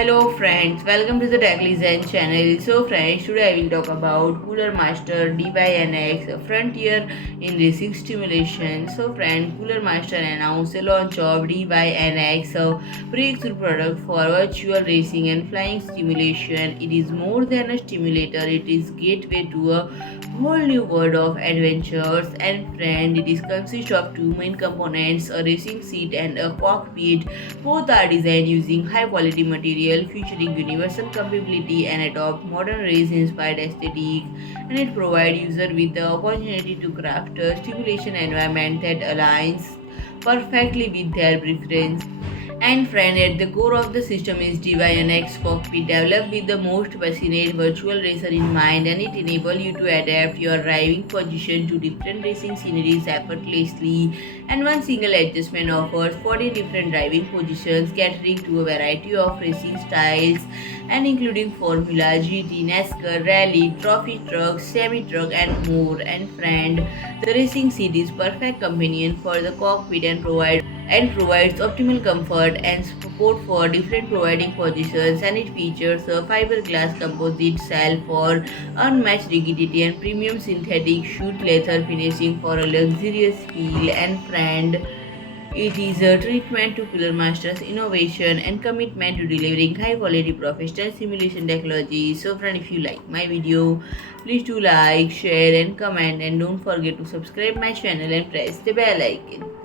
Hello friends, welcome to the Techly Zen channel. So friends, today I will talk about Cooler Master Dyn X, a frontier in racing stimulation. So friend, Cooler Master announced the launch of Dyn X, a breakthrough product for virtual racing and flying stimulation. It is more than a stimulator, it is gateway to a whole new world of adventures and friend. It is consists of two main components, a racing seat and a cockpit. Both are designed using high quality material featuring universal compatibility and adopt modern race inspired aesthetics, and it provides users with the opportunity to craft a stimulation environment that aligns perfectly with their preference. And friend, at the core of the system is Dyn X Cockpit, developed with the most passionate virtual racer in mind, and it enables you to adapt your driving position to different racing sceneries effortlessly. And one single adjustment offers 40 different driving positions, catering to a variety of racing styles, and including Formula GT, NASCAR, Rally, Trophy Truck, Semi Truck, and more. And friend, the racing seat is perfect companion for the cockpit and provides optimal comfort and support for different providing positions, and it features a fiberglass composite shell for unmatched rigidity and premium synthetic sheet leather finishing for a luxurious feel. And friend, it is a treatment to Cooler Master's innovation and commitment to delivering high quality professional simulation technology. So friend, if you like my video, please do like, share and comment, and don't forget to subscribe my channel and press the bell icon.